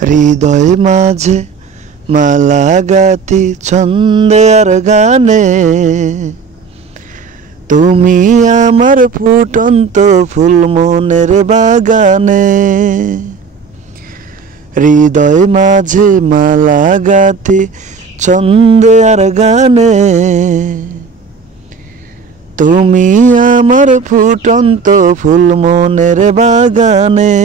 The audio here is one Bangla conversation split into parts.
হৃদয় মাঝে মালা গাতি ছন্দে আর গানে, তুমি আমার ফুটন্ত ফুল মনের বাগানে। হৃদয় মাঝে মালা গাতি ছন্দে আর গানে, তুমি আমার ফুটন্ত ফুল মনের বাগানে।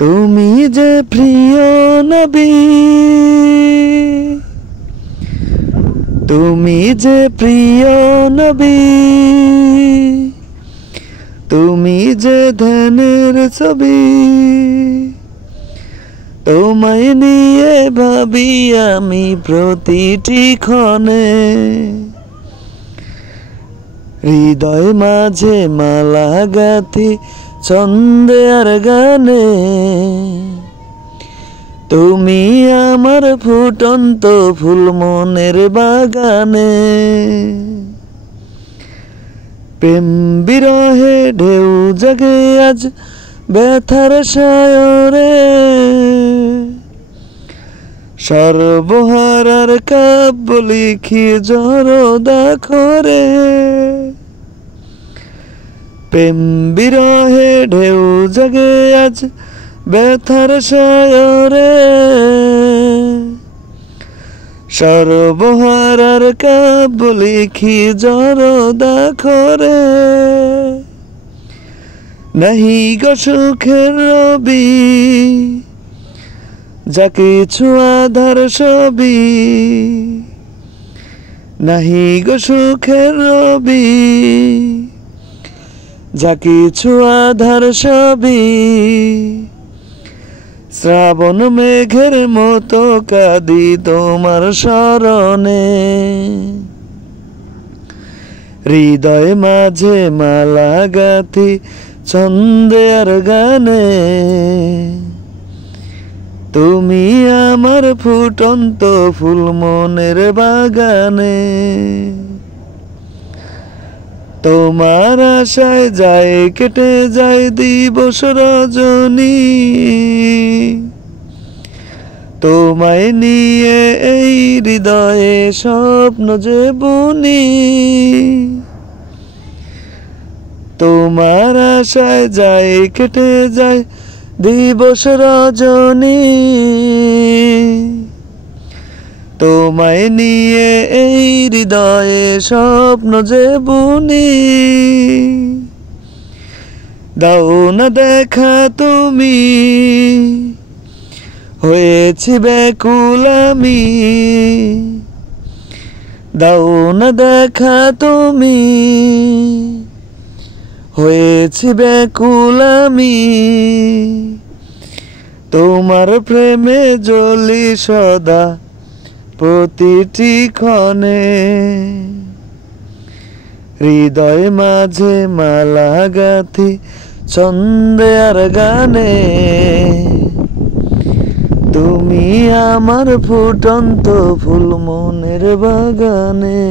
তুমি যে প্রিয় নবী, তুমি যে প্রিয় নবী, তুমি যে ধ্যানের ছবি, তোমায় নিয়ে ভাবি আমি প্রতিটি ক্ষণে। হৃদয় মাঝে মালা গাথি ছন্দে আর গানে, তুমি আমার ফুটন্ত ফুল মনের বাগানে। প্রেম বিরহে ঢেউ জাগে আজ ব্যথার সায়রে, সর্বহারার কাব্য লিখি জরদাখরে। প্রেম বিরহে ঢেউ জাগে আজ ব্যথার সায়রে, সর্বহারার কাব্য লিখি জরদাখরে। নাহি গো সুখের রবি, যা কিছু আধার সবই, নাহি গো সুখের রবি, যা কিছু আধার সবই। শ্রাবণ মেঘের মতো কাঁদি তোমার স্মরণে। হৃদয় মাঝে মালা গাথি ছন্দে আর গানে, তুমি আমার ফুটন্ত ফুল মনের বাগানে। তোমার আশায় যায় কেটে যায় দিবস রজনী, তোমায় নিয়ে এই হৃদয়ে স্বপ্ন যে বুনি। তোমার আশায় যায় কেটে যায় দিবস রজনী, তোমায় নিয়ে এই হৃদয়ে স্বপ্ন যে বুনি। দাও না দেখা তুমি, হয়েছি ব্যাকুল আমি। দাও না দেখা তুমি, হয়েছি ব্যাকুল আমি। তোমার প্রেমে জ্বলি সদা প্রতিটি ক্ষণে। হৃদয় মাঝে মালা গাথি ছন্দে আর গানে, তুমি আমার ফুটন্ত ফুল মনের বাগানে।